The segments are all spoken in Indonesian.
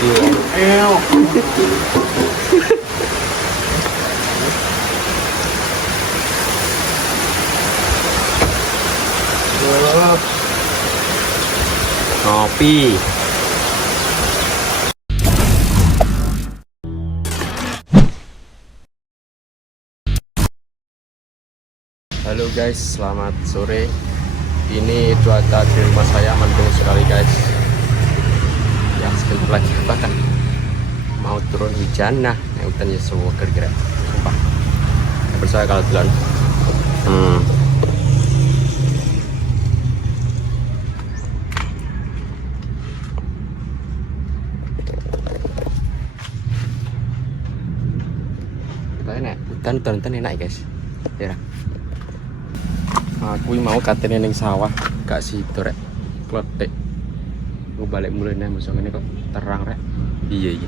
Ew. Ngopi. Halo guys, selamat sore. Ini cuaca di rumah saya mendung sekali guys. Ya sebentar lagi bahkan mau turun hujan. Nah, hujannya semua gerak-gerak. Sumpah. Ya, percaya kalau jalan. Hutan enak guys. Ya. Aku mau katanya ning sawah, gak sido rek. Kletik. Aku balik mulai nih musuh ini kok terang rek. Iya.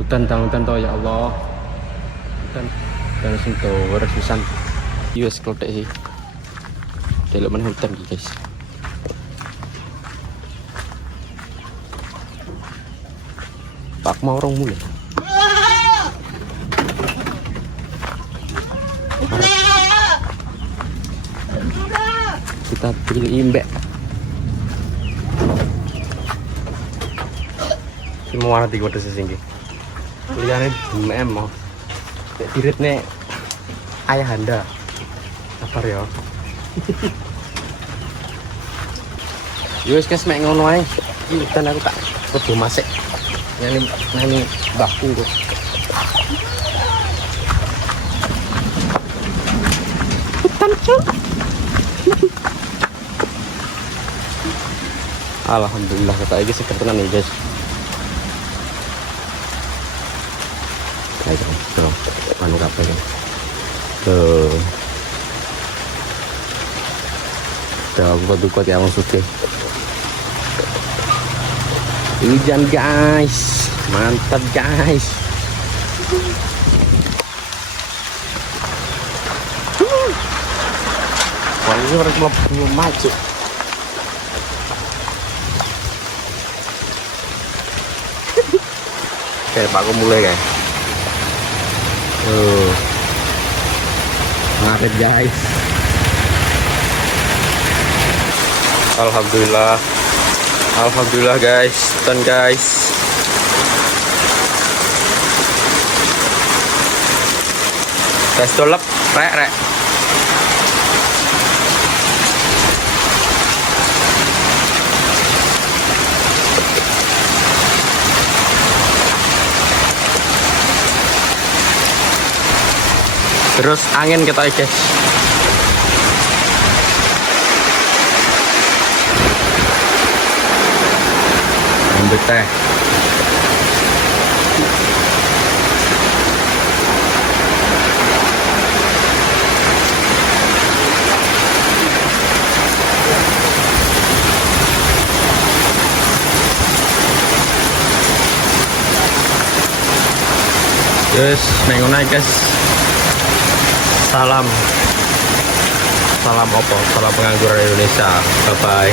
Hutan toh ya Allah. Hutan sentuh resusan. Yes kletik sih. Delok mana hutan guys. Pak mau orang mulai. Kita pilih imbek semua warna tiga sesinggi liane DM mau tirit nih ayah anda sabar ya. Yus guys mek ngono ae dan aku tak kudu masak nani mbahku kok. Hutan cuk. Alhamdulillah kata iki seger tenan nih guys. Ayo tuh, anu kabeh. Tuh. Tuh kuat ya maksudnya. Hujan guys. Mantap guys. Wah, ini harus belum maju. Oke, Pak aku mulai guys. Ngaret guys. Alhamdulillah guys, dan guys. Guys dolep, rek. Terus angin kita guys. Ambil teh. Yes, nengon naik guys. Salam opo, salam pengangguran Indonesia. Bye bye.